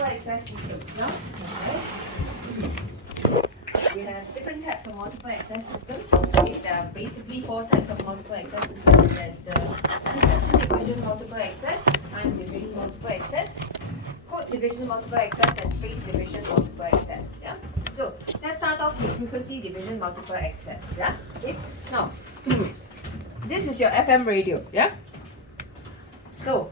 multiple access systems. Yeah? Okay. We have different types of multiple access systems. Okay. There are basically 4 types of multiple access systems. There's the frequency division multiple access, time division multiple access, code division multiple access, and space division multiple access. Yeah. So let's start off with frequency division multiple access. Yeah. Okay. Now, this is your FM radio. Yeah. So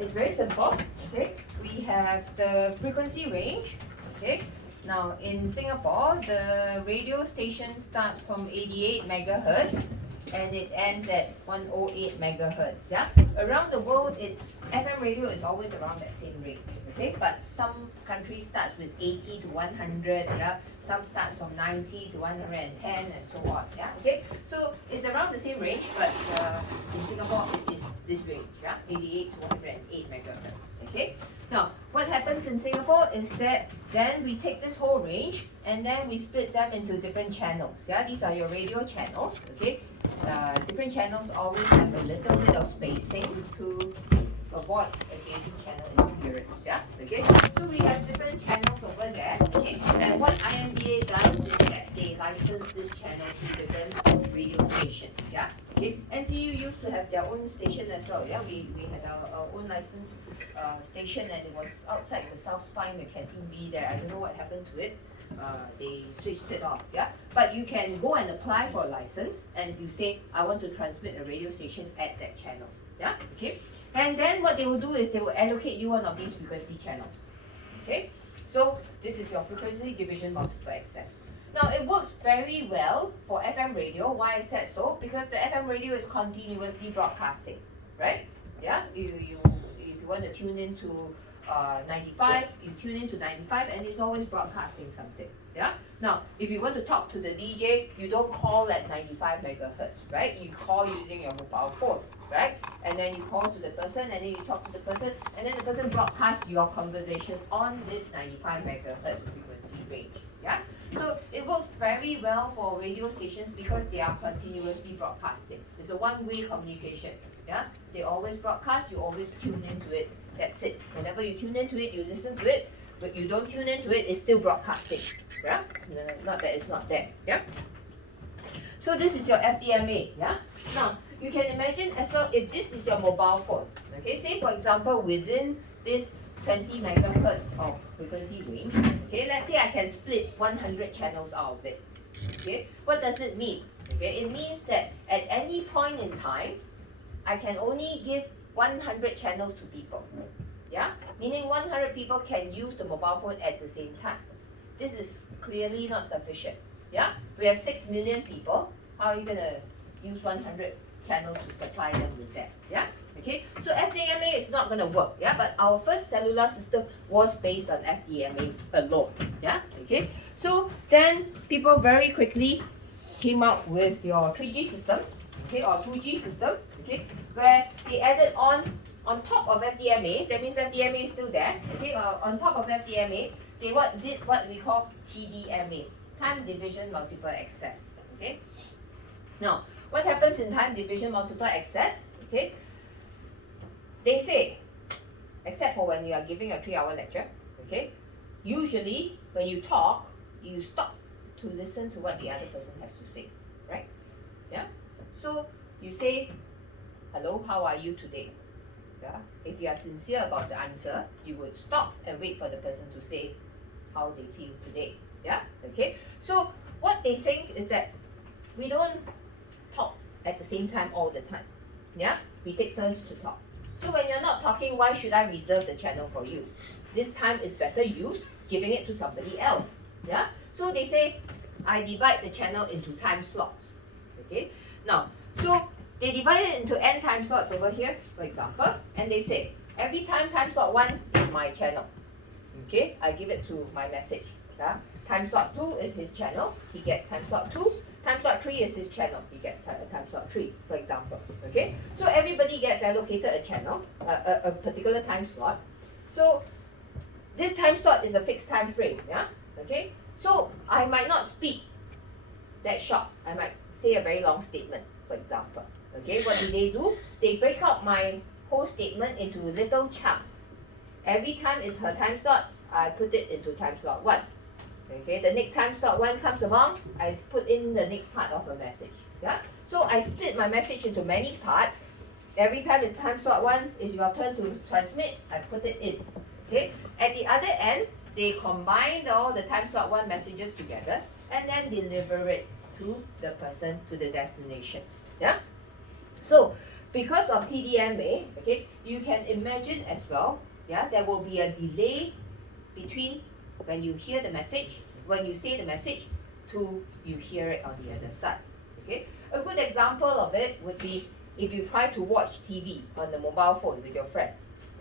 it's very simple. Okay. We have the frequency range. Okay. Now in Singapore, the radio station starts from 88 megahertz and it ends at 108 megahertz. Yeah. Around the world, it's FM radio is always around that same range. Okay. But some countries starts with 80 to 100. Yeah. Some starts from 90 to 110 and so on. Yeah. Okay. So it's around the same range, but in Singapore it is this range. Yeah. 88 to 108 megahertz. Okay. Now, what happens in Singapore is that then we take this whole range and then we split them into different channels. Yeah, these are your radio channels. Okay, different channels always have a little bit of spacing to avoid adjacent channel interference. Yeah, okay. So we have different channels over there. Okay, and what IMDA does is that they license this channel to different radio stations. Yeah. Okay, NTU used to have their own station as well. Yeah, we had our own license station, and it was outside the South Spine, the Canteen B there. I don't know what happened to it. They switched it off. Yeah, but you can go and apply for a license, and you say I want to transmit a radio station at that channel. Yeah, okay. And then what they will do is they will allocate you one of these frequency channels. Okay, so this is your frequency division multiple access. Now it works very well for FM radio. Why is that so? Because the FM radio is continuously broadcasting, right? Yeah, if you want to tune into 95, you tune into 95 and it's always broadcasting something. Yeah. Now, if you want to talk to the DJ, you don't call at 95 megahertz, right? You call using your mobile phone, right? And then you call to the person and then you talk to the person and then the person broadcasts your conversation on this 95 megahertz frequency range. Yeah. So it works very well for radio stations because they are continuously broadcasting. It's a one-way communication. Yeah, they always broadcast. You always tune into it. That's it. Whenever you tune into it, you listen to it. But you don't tune into it, it's still broadcasting. Yeah, not that it's not there. Yeah. So this is your FDMA. Yeah. Now you can imagine as well if this is your mobile phone. Okay, say for example within this 20 megahertz of frequency range. Okay, let's say I can split 100 channels out of it. Okay, what does it mean? Okay, it means that at any point in time, I can only give 100 channels to people. Yeah, meaning 100 people can use the mobile phone at the same time. This is clearly not sufficient. Yeah, we have 6 million people. How are you gonna use 100 channels to supply them with that? Yeah. Okay, so FDMA is not going to work, yeah, but our first cellular system was based on FDMA alone, yeah, okay. So then people very quickly came up with your 3G system, okay, or 2G system, okay, where they added on top of FDMA, that means FDMA is still there, okay, on top of FDMA, they did what we call TDMA, time division multiple access, okay. Now, what happens in time division multiple access, okay? They say, except for when you are giving a 3-hour lecture, okay? Usually, when you talk, you stop to listen to what the other person has to say, right? Yeah? So, you say, hello, how are you today? Yeah? If you are sincere about the answer, you would stop and wait for the person to say how they feel today. Yeah? Okay? So, what they think is that we don't talk at the same time all the time. Yeah? We take turns to talk. So when you're not talking, why should I reserve the channel for you? This time is better used giving it to somebody else. Yeah? So they say, I divide the channel into time slots. Okay? Now, so they divide it into n time slots over here, for example, and they say, every time slot 1 is my channel. Okay? I give it to my message. Yeah? Time slot 2 is his channel. He gets time slot 2. Time slot 3 is his channel. He gets time slot 3, for example. Okay? So everybody gets allocated a channel, a particular time slot. So this time slot is a fixed time frame. Yeah? Okay? So I might not speak that short. I might say a very long statement, for example. Okay? What do? They break out my whole statement into little chunks. every time it's her time slot, I put it into time slot 1. Okay, the next time slot 1 comes along, I put in the next part of a message. Yeah, so I split my message into many parts. Every time it's time slot 1 is your turn to transmit, I put it in. Okay, at the other end, they combine all the time slot 1 messages together and then deliver it to the person, to the destination. Yeah, so because of TDMA, okay, you can imagine as well, yeah, there will be a delay between when you hear the message, when you say the message, to you hear it on the other side. Okay, a good example of it would be if you try to watch TV on the mobile phone with your friend.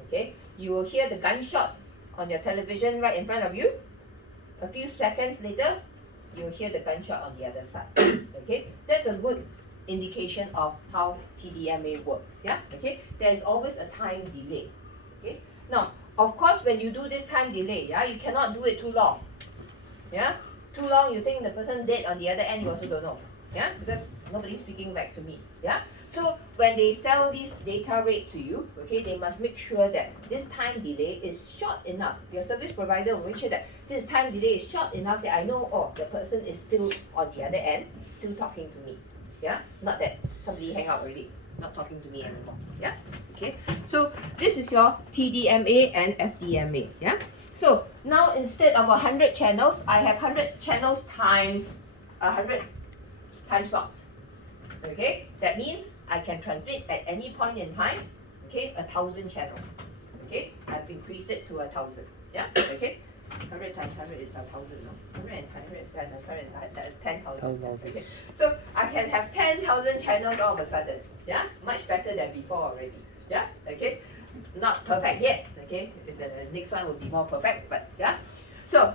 Okay, you will hear the gunshot on your television right in front of you. A few seconds later, you'll hear the gunshot on the other side. Okay, that's a good indication of how TDMA works. Yeah, okay, there is always a time delay. Okay, now of course when you do this time delay, yeah, you cannot do it too long. Yeah, too long you think the person dead on the other end, you also don't know. Yeah, because nobody's speaking back to me. Yeah, so when they sell this data rate to you, okay, they must make sure that this time delay is short enough. Your service provider will make sure that this time delay is short enough that I know, oh, the person is still on the other end, still talking to me. Yeah, not that somebody hang out already, not talking to me anymore. Yeah, okay, so this is your TDMA and FDMA. Yeah, so now instead of 100 channels, I have 100 channels times 100 time slots. Okay, that means I can transmit at any point in time, okay, 1,000 channels. Okay, I've increased it to 1,000. Yeah, okay, 100 times 100 is 1,000 now. 100 times 100 is 10,000. Okay, so I can have 10,000 channels all of a sudden. Yeah, much better than before already. Yeah, okay, not perfect yet. Okay, the next one will be more perfect, but yeah. So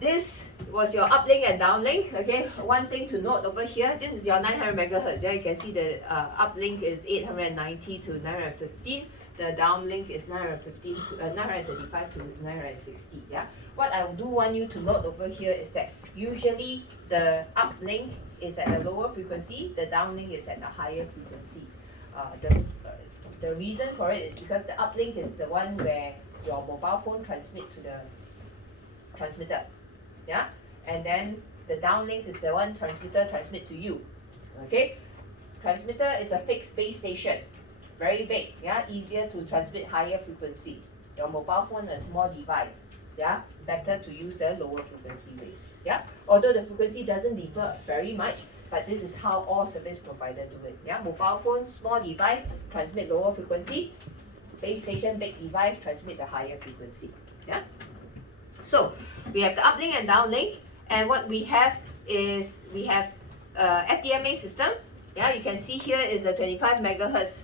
this was your uplink and downlink. Okay, one thing to note over here, this is your 900 megahertz. Yeah, you can see the uplink is 890 to 915. The downlink is 915 to 935 to 960. Yeah. What I do want you to note over here is that usually the uplink is at a lower frequency, the downlink is at a higher frequency. The reason for it is because the uplink is the one where your mobile phone transmits to the transmitter. Yeah, and then the downlink is the one transmitter transmit to you. Okay, transmitter is a fixed base station, very big. Yeah, easier to transmit higher frequency. Your mobile phone is a small device. Yeah, better to use the lower frequency rate. Yeah, although the frequency doesn't differ very much, but this is how all service providers do it. Yeah, mobile phone, small device, transmit lower frequency. Base station, big device, transmit the higher frequency. Yeah. So we have the uplink and downlink, and what we have is we have FDMA system. Yeah, you can see here is a 25 megahertz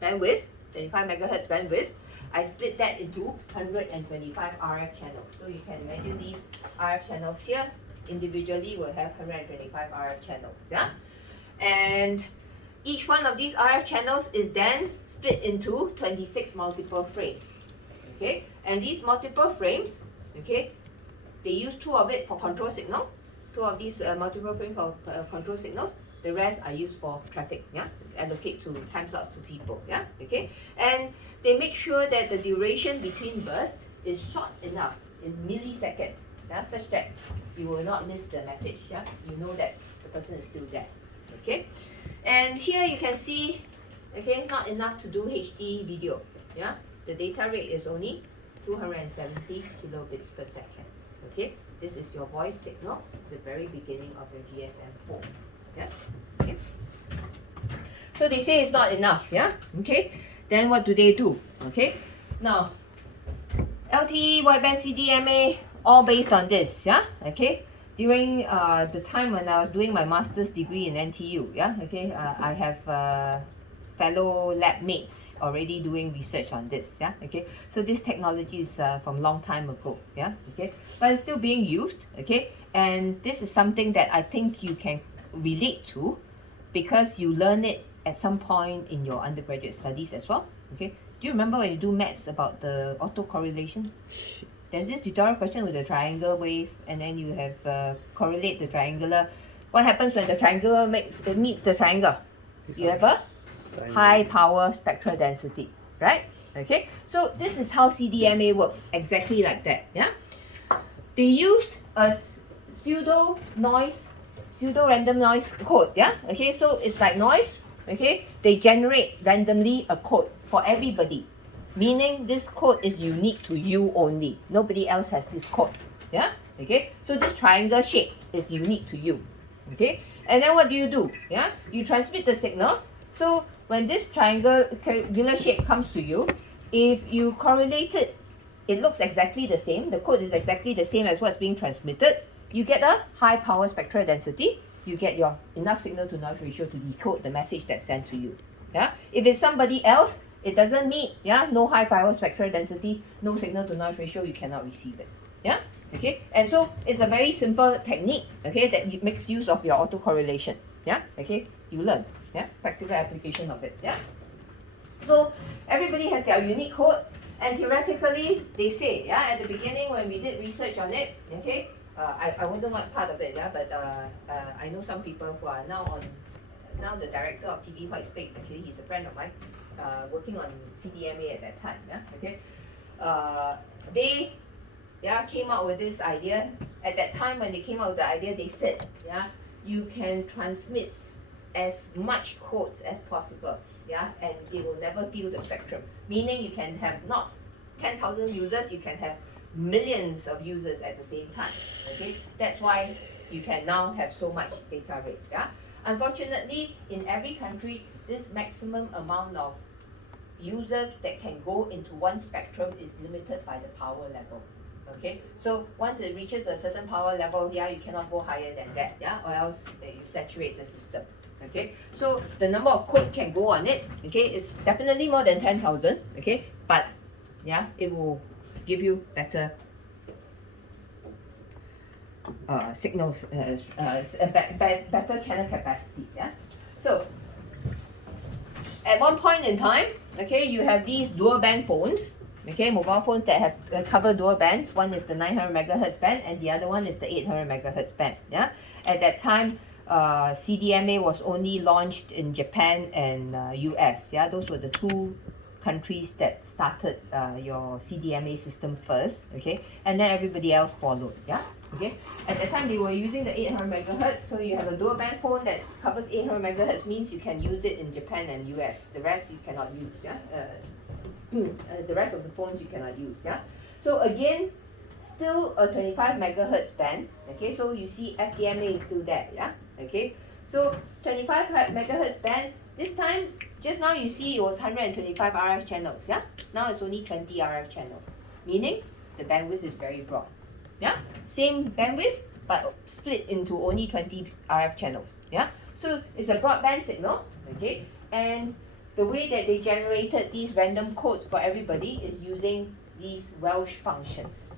bandwidth. 25 megahertz bandwidth. I split that into 125 RF channels. So you can imagine these RF channels here individually will have 125 RF channels. Yeah, and each one of these RF channels is then split into 26 multiple frames. Okay, and these multiple frames, okay, they use 2 of it for control signal, 2 of these multiple frames for control signals. The rest are used for traffic. Yeah, allocate to time slots to people. Yeah, okay, and they make sure that the duration between bursts is short enough in milliseconds. Yeah, such that you will not miss the message. Yeah, you know that the person is still there. Okay, and here you can see, okay, not enough to do HD video. Yeah, the data rate is only 270 kilobits per second. Okay, this is your voice signal, the very beginning of your GSM phones. Yeah, okay. So they say it's not enough. Yeah, okay. Then what do they do? Okay, now LTE, wideband, CDMA, all based on this. Yeah, okay. During the time when I was doing my master's degree in NTU, yeah, okay, I have fellow lab mates already doing research on this. Yeah, okay. So this technology is from long time ago. Yeah, okay, but it's still being used. Okay, and this is something that I think you can relate to because you learn it at some point in your undergraduate studies as well. Okay, do you remember when you do maths about the autocorrelation? There's this tutorial question with the triangle wave, and then you have correlate the triangular. What happens when the triangular meets the triangle? You have a high power spectral density, right? Okay, so this is how CDMA works, exactly like that. Yeah, they use a pseudo random noise code. Yeah, okay, so it's like noise. Okay, they generate randomly a code for everybody, meaning this code is unique to you only. Nobody else has this code. Yeah, okay, so this triangle shape is unique to you. Okay, and then what do? Yeah, you transmit the signal. So when this triangular shape comes to you, if you correlate it, it looks exactly the same. The code is exactly the same as what's being transmitted. You get a high power spectral density. You get your enough signal to noise ratio to decode the message that's sent to you. Yeah. If it's somebody else, it doesn't meet. Yeah. No high power spectral density, no signal to noise ratio, you cannot receive it. Yeah. Okay. And so it's a very simple technique. Okay, that makes use of your autocorrelation. Yeah. Okay. You learn. Yeah. Practical application of it. Yeah. So everybody has their unique code, and theoretically they say, yeah, at the beginning when we did research on it, okay, I wasn't one part of it, yeah, but I know some people who are now the director of TV White Space, actually he's a friend of mine, working on CDMA at that time, yeah, okay, they came out with this idea. At that time when they came out with the idea, they said, yeah, you can transmit as much codes as possible, yeah, and it will never fill the spectrum. Meaning you can have not 10,000 users, you can have millions of users at the same time. Okay, that's why you can now have so much data rate. Yeah, unfortunately, in every country, this maximum amount of users that can go into one spectrum is limited by the power level. Okay, so once it reaches a certain power level, yeah, you cannot go higher than that, yeah, or else you saturate the system. Okay, so the number of codes can go on it, okay, is definitely more than 10,000, okay, but yeah, it will give you better signals, better channel capacity. Yeah, so at one point in time, okay, you have these dual band phones, okay, mobile phones that have cover dual bands. One is the 900 megahertz band and the other one is the 800 megahertz band. Yeah, at that time CDMA was only launched in Japan and US. Yeah, those were the two countries that started your CDMA system first. Okay, and then everybody else followed. Yeah, okay. At that time they were using the 800 megahertz, so you have a dual band phone that covers 800 megahertz, means you can use it in Japan and US. The rest you cannot use. Yeah, the rest of the phones you cannot use. Yeah, so again, still a 25 megahertz band. Okay, so you see FDMA is still there. Yeah, okay, so 25 megahertz band. This time, just now you see it was 125 RF channels. Yeah, now it's only 20 RF channels, meaning the bandwidth is very broad. Yeah, same bandwidth but split into only 20 RF channels. Yeah, so it's a broadband signal. Okay, and the way that they generated these random codes for everybody is using these Welsh functions.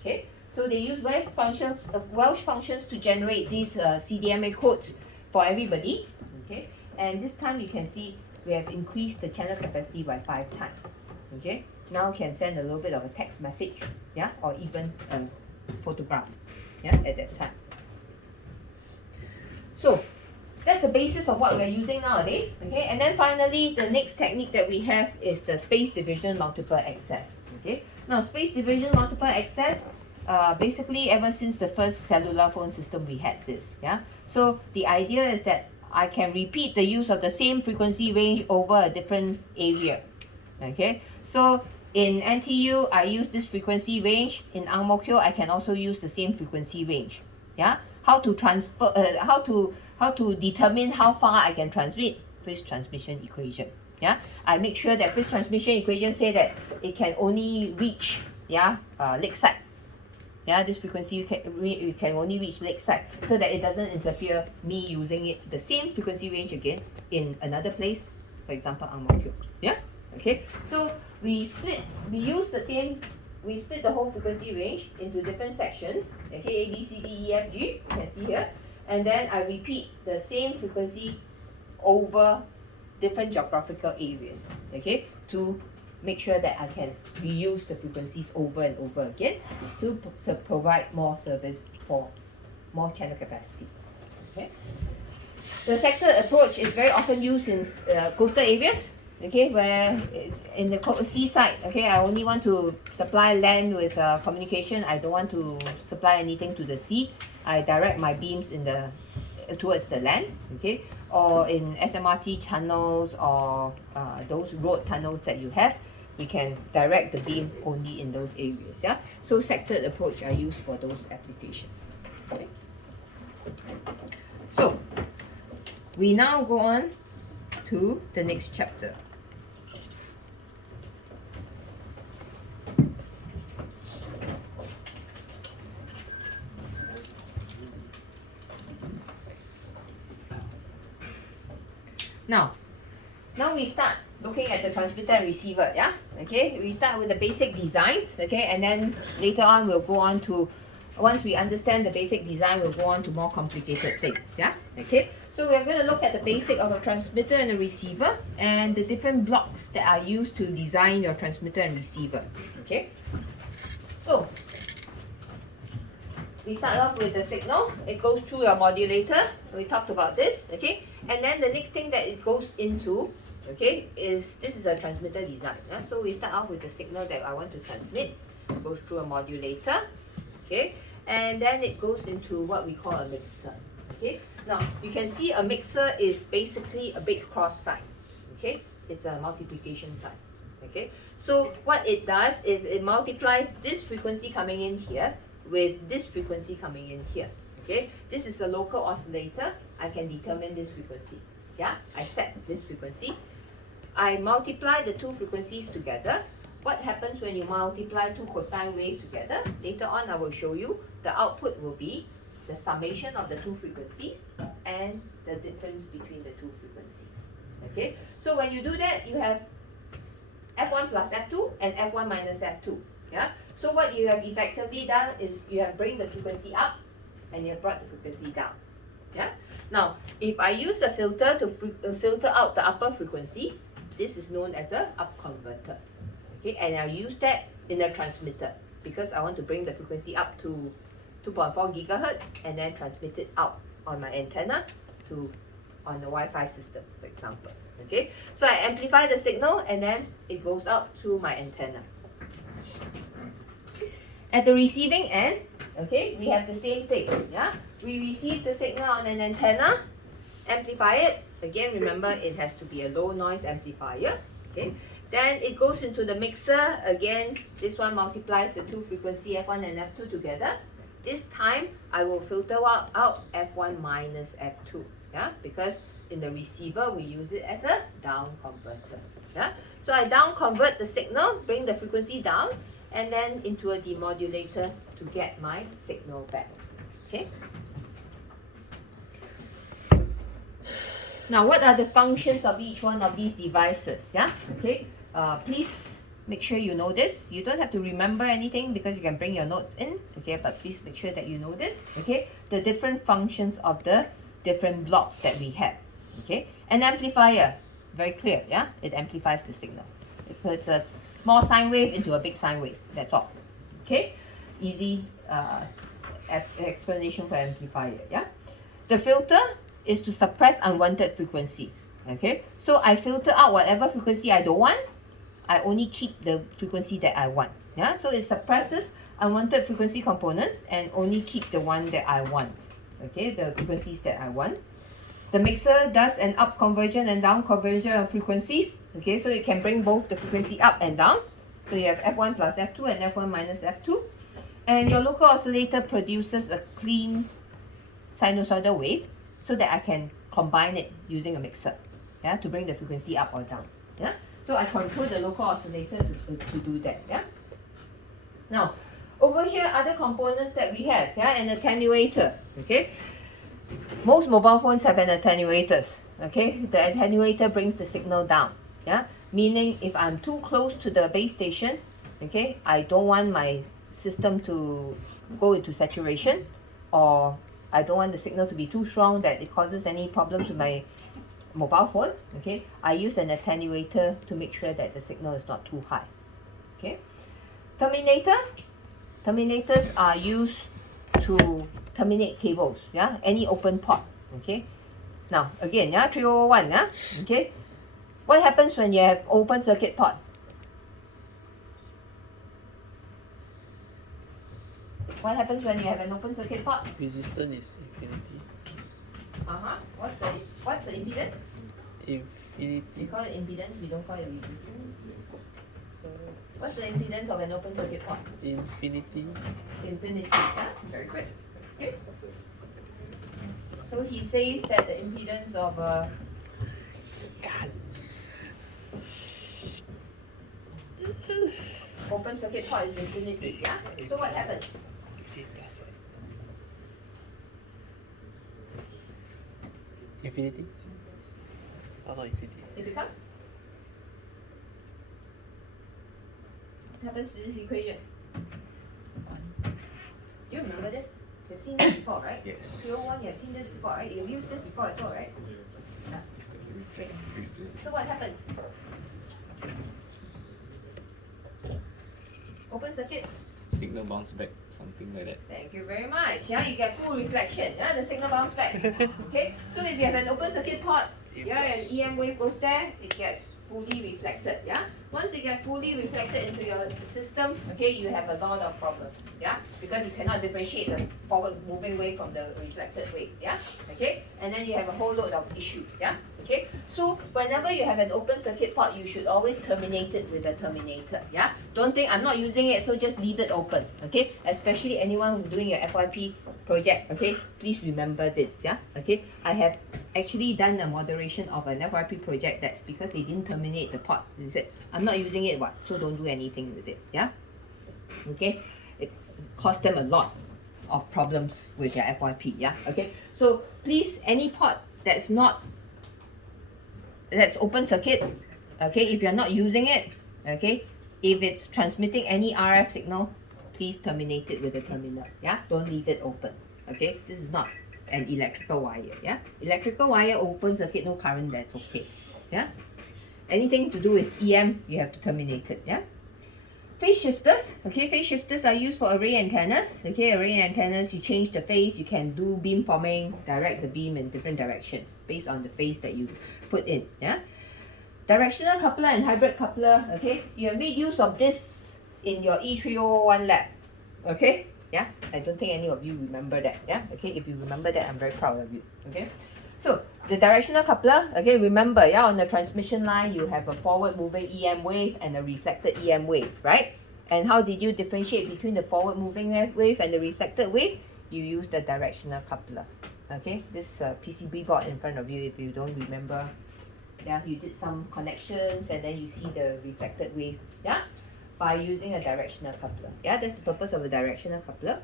Okay, so they use Welsh functions to generate these CDMA codes for everybody. Okay, and this time you can see we have increased the channel capacity by 5 times. Okay, now can send a little bit of a text message, yeah, or even a photograph, yeah, at that time. So that's the basis of what we're using nowadays. Okay, and then finally the next technique that we have is the space division multiple access. Okay, now space division multiple access, basically ever since the first cellular phone system we had this. Yeah, so the idea is that I can repeat the use of the same frequency range over a different area. Okay, so in NTU I use this frequency range. In Ang Mo Kio I can also use the same frequency range. Yeah, how to determine how far I can transmit? Phase transmission equation. Yeah, I make sure that phase transmission equation say that it can only reach, yeah, lakeside. Yeah, this frequency you can only reach lakeside, so that it doesn't interfere me using it the same frequency range again in another place, for example Ang Mo Kio. Yeah, okay, so we split the whole frequency range into different sections. Okay, A, B, C, D, E, F, G, you can see here, and then I repeat the same frequency over different geographical areas. Okay, to make sure that I can reuse the frequencies over and over again to provide more service for more channel capacity. Okay, the sector approach is very often used in coastal areas. okay, where in the seaside, okay, I only want to supply land with communication. I don't want to supply anything to the sea. I direct my beams in the towards the land, okay, or in SMRT channels or those road tunnels that you have, we can direct the beam only in those areas. Yeah, so sectored approach are used for those applications. Okay. So we now go on to the next chapter. Now we start looking at the transmitter and receiver, yeah? Okay, we start with the basic designs, okay, and then later on we'll go on to, once we understand the basic design, we'll go on to more complicated things, yeah? Okay, so we're going to look at the basic of a transmitter and a receiver and the different blocks that are used to design your transmitter and receiver, okay? So, we start off with the signal. It goes through your modulator. We talked about this, okay? And then the next thing that it goes into, okay, is this is a transmitter design. Yeah? So we start off with the signal that I want to transmit. It goes through a modulator, okay? And then it goes into what we call a mixer, okay? Now, you can see a mixer is basically a big cross sign, okay? It's a multiplication sign, okay? So what it does is it multiplies this frequency coming in here with this frequency coming in here, okay? This is a local oscillator. I can determine this frequency, yeah? I set this frequency. I multiply the two frequencies together. What happens when you multiply two cosine waves together? Later on, I will show you. The output will be the summation of the two frequencies and the difference between the two frequencies, okay? So when you do that, you have F1 plus F2 and F1 minus F2, yeah? So what you have effectively done is you have bring the frequency up and you have brought the frequency down. Yeah. Now, if I use a filter to filter out the upper frequency, this is known as a up converter. Okay, and I use that in a transmitter because I want to bring the frequency up to 2.4 gigahertz and then transmit it out on my antenna to on the Wi-Fi system, for example. Okay, so I amplify the signal and then it goes out through my antenna. At the receiving end, okay, we have the same thing, yeah? We receive the signal on an antenna, amplify it. Again, remember, it has to be a low noise amplifier, okay? Then it goes into the mixer. Again, this one multiplies the two frequency F1 and F2 together. This time, I will filter out F1 minus F2, yeah? Because in the receiver, we use it as a down converter, yeah? So I down convert the signal, bring the frequency down, and then into a demodulator to get my signal back, okay? Now, what are the functions of each one of these devices, yeah? Okay, please make sure you know this. You don't have to remember anything because you can bring your notes in, okay? But please make sure that you know this, okay? The different functions of the different blocks that we have, okay? An amplifier, very clear, yeah? It amplifies the signal. It puts a small sine wave into a big sine wave, that's all, okay? Easy explanation for amplifier, yeah? The filter is to suppress unwanted frequency, okay? So I filter out whatever frequency I don't want. I only keep the frequency that I want, yeah? So it suppresses unwanted frequency components and only keep the one that I want, okay? The frequencies that I want. The mixer does an up conversion and down conversion of frequencies, okay? So it can bring both the frequency up and down. So you have F1 plus F2 and F1 minus F2. And your local oscillator produces a clean sinusoidal wave so that I can combine it using a mixer, yeah, to bring the frequency up or down, yeah. So I control the local oscillator to do that, yeah. Now, over here, other components that we have, yeah, an attenuator, okay. Most mobile phones have an attenuators, okay. The attenuator brings the signal down, yeah. Meaning, if I'm too close to the base station, okay, I don't want my system to go into saturation, or I don't want the signal to be too strong that it causes any problems with my mobile phone, okay, I use an attenuator to make sure that the signal is not too high, okay. Terminators are used to terminate cables, yeah, any open port, okay. Now, again, yeah, 3001, yeah, okay. What happens when you have open circuit port? What happens when you have an open circuit port? Resistance is infinity. What's the impedance? We Infinity. call it impedance, we don't call it resistance. What's the impedance of an open circuit port? Infinity. Infinity. Yeah? Very good. Okay. So he says that the impedance of a open circuit port is infinity. Yeah? So what happens? Infinity? Oh, not infinity. It becomes? What happens to this equation? Do you remember this? You've seen this before, right? Yes. 301, you've seen this before, right? You've used this before as well, right? Yeah. Great. So what happens? Open circuit. Signal bounce back, something like that. Thank you very much. Yeah, you get full reflection. Yeah, the signal bounce back. Okay, so if you have an open circuit port, yeah, an EM wave goes there, it gets fully reflected. Yeah, once it gets fully reflected into your system, okay, you have a lot of problems. Yeah, because you cannot differentiate the forward moving wave from the reflected wave. Yeah, okay, and then you have a whole load of issues. Yeah, okay. So whenever you have an open circuit port, you should always terminate it with a terminator. Yeah, don't think I'm not using it, so just leave it open. Okay, especially anyone doing your FYP project. Okay, please remember this. Yeah, okay. I have actually done a moderation of an FYP project that because they didn't terminate the port, they said I'm not using it, what? So don't do anything with it. Yeah, okay. It cost them a lot of problems with their FYP. Yeah, okay. So please, any port that's open circuit, okay, if you're not using it, okay, if it's transmitting any RF signal, please terminate it with a terminal. Yeah, don't leave it open. Okay, this is not an electrical wire. Yeah, electrical wire open circuit, no current, that's okay. Yeah, anything to do with EM, you have to terminate it. Yeah. Phase shifters, okay, phase shifters are used for array antennas. Okay, array antennas, you change the phase, you can do beam forming, direct the beam in different directions based on the phase that you put in. Yeah, directional coupler and hybrid coupler. Okay, you have made use of this in your E301 lab. Okay, yeah, I don't think any of you remember that. Yeah, okay, if you remember that, I'm very proud of you. Okay, so the directional coupler, okay, remember, yeah, on the transmission line, you have a forward moving EM wave and a reflected EM wave, right? And how did you differentiate between the forward moving wave and the reflected wave? You use the directional coupler. Okay, this PCB board in front of you, if you don't remember, yeah, you did some connections and then you see the reflected wave, yeah, by using a directional coupler. Yeah, that's the purpose of a directional coupler.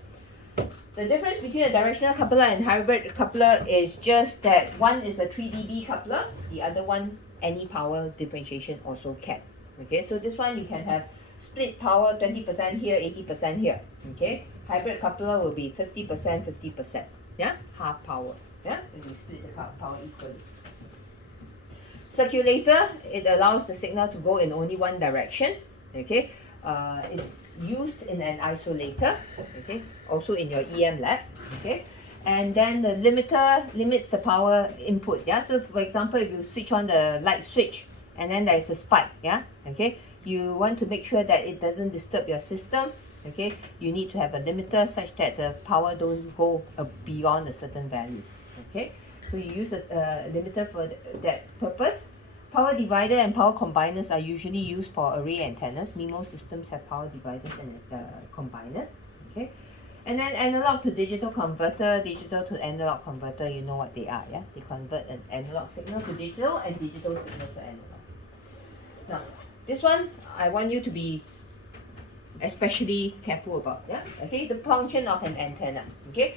The difference between a directional coupler and hybrid coupler is just that one is a 3 dB coupler, the other one, any power differentiation also can. Okay, so this one you can have split power 20% here, 80% here. Okay, hybrid coupler will be 50%, 50%. Yeah, half power. Yeah, and you split the power equally. Circulator, it allows the signal to go in only one direction. Okay, it's used in an isolator. Okay, also in your EM lab. Okay, and then the limiter limits the power input. Yeah, so for example, if you switch on the light switch and then there is a spike. Yeah, okay, you want to make sure that it doesn't disturb your system. Okay, you need to have a limiter such that the power don't go beyond a certain value. Okay, so you use a limiter for that purpose. Power divider and power combiners are usually used for array antennas. MIMO systems have power dividers and combiners. Okay, and then analog to digital converter, digital to analog converter, you know what they are, yeah? They convert an analog signal to digital and digital signal to analog. Now, this one, I want you to be especially careful about, yeah? Okay, the function of an antenna, okay?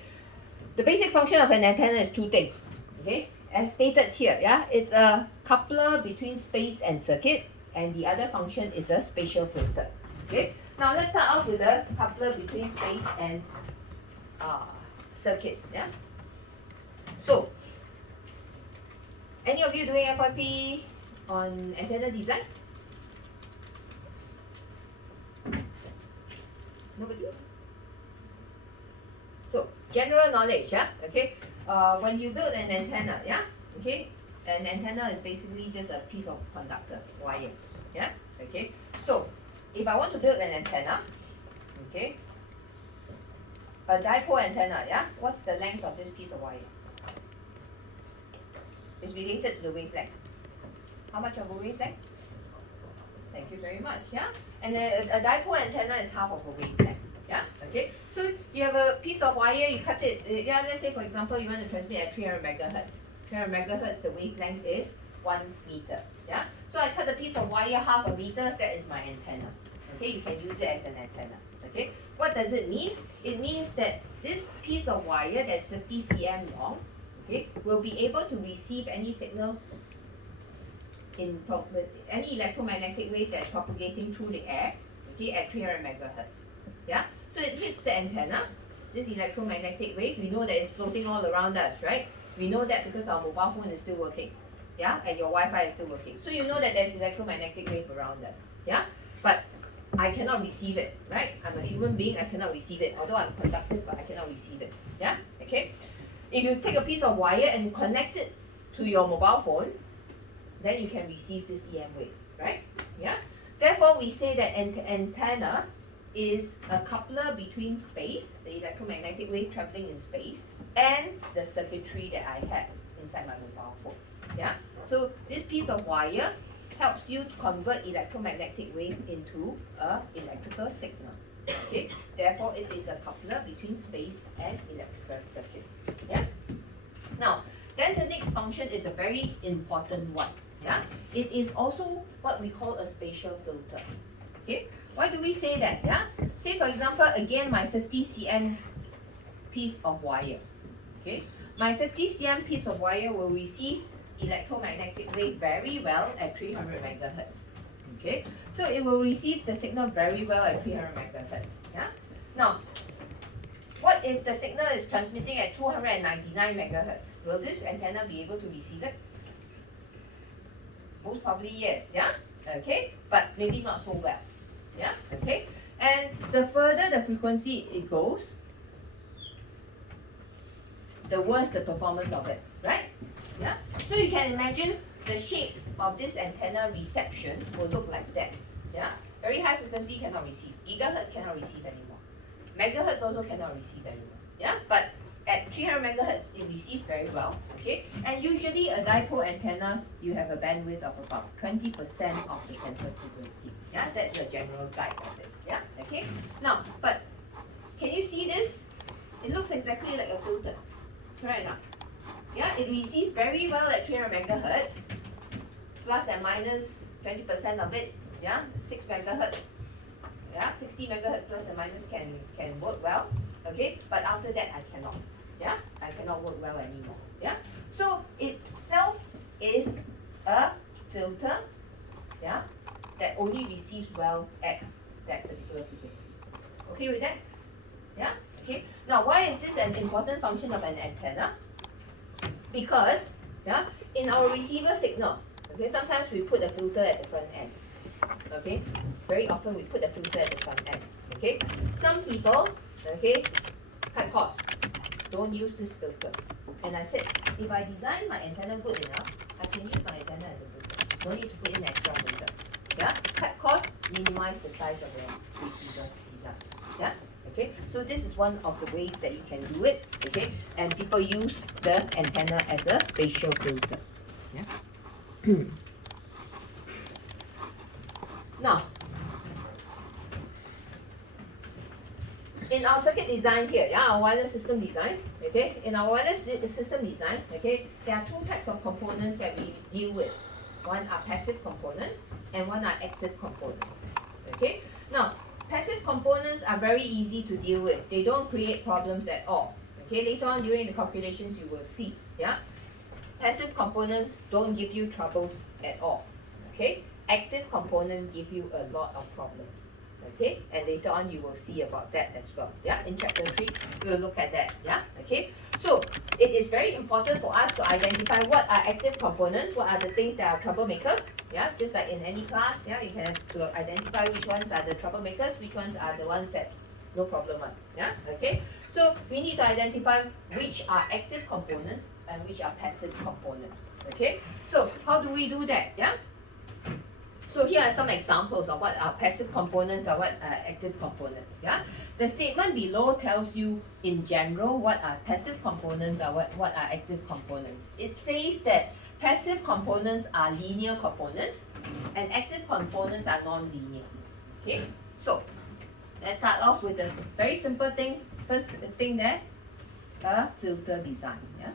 The basic function of an antenna is two things, okay? As stated here, yeah, it's a coupler between space and circuit, and the other function is a spatial filter. Okay, now let's start off with a coupler between space and circuit. Yeah. So, any of you doing FYP on antenna design? Nobody? So, general knowledge, yeah, okay. When you build an antenna, yeah, okay, an antenna is basically just a piece of conductor, wire. Yeah, okay. So if I want to build an antenna, okay, a dipole antenna, yeah, what's the length of this piece of wire? It's related to the wavelength. How much of a wavelength? Thank you very much, yeah? And a dipole antenna is half of a wavelength, yeah? Okay, so you have a piece of wire, you cut it, yeah, let's say for example, you want to transmit at 300 megahertz. 300 megahertz, the wavelength is 1 meter, yeah? So I cut a piece of wire half a meter, that is my antenna. Okay, you can use it as an antenna, okay? What does it mean? It means that this piece of wire that's 50 cm long, okay, will be able to receive any signal from any electromagnetic wave that's propagating through the air, okay, at 300 megahertz. Yeah, so it hits the antenna, this electromagnetic wave, we know that it's floating all around us, right? We know that because our mobile phone is still working, yeah, and your Wi-Fi is still working. So you know that there's electromagnetic wave around us, yeah? But I cannot receive it, right? I'm a human being, I cannot receive it, although I'm conductive, but I cannot receive it, yeah, okay? If you take a piece of wire and connect it to your mobile phone, then you can receive this EM wave, right? Yeah. Therefore, we say that antenna is a coupler between space, the electromagnetic wave traveling in space, and the circuitry that I have inside my mobile phone. Yeah. So this piece of wire helps you to convert electromagnetic wave into a electrical signal. Okay. Therefore, it is a coupler between space and electrical circuit. Yeah. Now, then the next function is a very important one. Yeah, it is also what we call a spatial filter. Okay, why do we say that? Yeah, say for example, again my 50 cm piece of wire. Okay, my 50 cm piece of wire will receive electromagnetic wave very well at 300 megahertz. Okay, so it will receive the signal very well at 300 megahertz. Yeah, now what if the signal is transmitting at 299 megahertz? Will this antenna be able to receive it? Most probably yes, yeah? Okay, but maybe not so well, yeah? Okay, and the further the frequency it goes, the worse the performance of it, right? Yeah, so you can imagine the shape of this antenna reception will look like that, yeah? Very high frequency cannot receive, gigahertz cannot receive anymore, megahertz also cannot receive anymore, yeah? But at 300 megahertz, it receives very well, okay? And usually a dipole antenna, you have a bandwidth of about 20% of the center frequency. Yeah, that's the general guide of it. Yeah, okay? Now, but can you see this? It looks exactly like a filter, right now. Yeah, it receives very well at 300 megahertz, plus and minus 20% of it, yeah, 6 megahertz. Yeah, 60 megahertz plus and minus can work well, okay? But after that, I cannot. Yeah, I cannot work well anymore. Yeah, so itself is a filter. Yeah, that only receives well at that particular frequency. Okay with that? Yeah. Okay. Now, why is this an important function of an antenna? Because yeah, in our receiver signal, okay, sometimes we put a filter at the front end. Okay, very often we put a filter at the front end. Okay, some people, okay, cut costs, don't use this filter. And I said, if I design my antenna good enough, I can use my antenna as a filter. No need to put in extra filter. Yeah, cut costs, minimize the size of the receiver design. Yeah, okay. So this is one of the ways that you can do it. Okay, and people use the antenna as a spatial filter. Yeah. Now, in our circuit design here, yeah, our wireless system design, okay, in our wireless system design, okay, there are two types of components that we deal with. One are passive components and one are active components, okay. Now, passive components are very easy to deal with. They don't create problems at all, okay. Later on during the calculations you will see, yeah. Passive components don't give you troubles at all, okay. Active components give you a lot of problems. Okay, and later on you will see about that as well. Yeah, in chapter 3, we'll look at that. Yeah, okay. So it is very important for us to identify what are active components, what are the things that are troublemaker. Yeah, just like in any class, yeah, you can have to identify which ones are the troublemakers, which ones are the ones that no problem one. Yeah, okay. So we need to identify which are active components and which are passive components. Okay, so how do we do that? Yeah. So here are some examples of what are passive components or what are active components. Yeah, the statement below tells you in general what are passive components or what are active components. It says that passive components are linear components and active components are non-linear. Okay, so let's start off with a very simple thing. First thing there, a filter design. Yeah.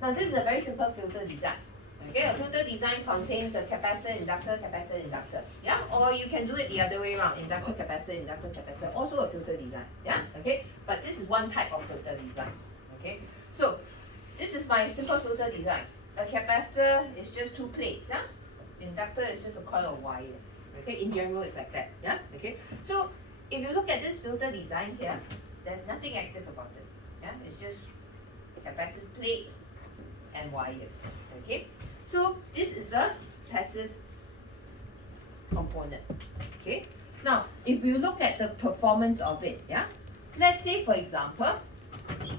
Now this is a very simple filter design. Okay, a filter design contains a capacitor, inductor. Yeah, or you can do it the other way around, inductor, capacitor, also a filter design. Yeah, okay, but this is one type of filter design. Okay, so this is my simple filter design. A capacitor is just two plates. Yeah, inductor is just a coil of wire. Okay, in general it's like that. Yeah, okay. So if you look at this filter design here, there's nothing active about it. Yeah, it's just capacitive plates and wires. Okay, so this is a passive component. Okay, now if you look at the performance of it, yeah, let's say for example,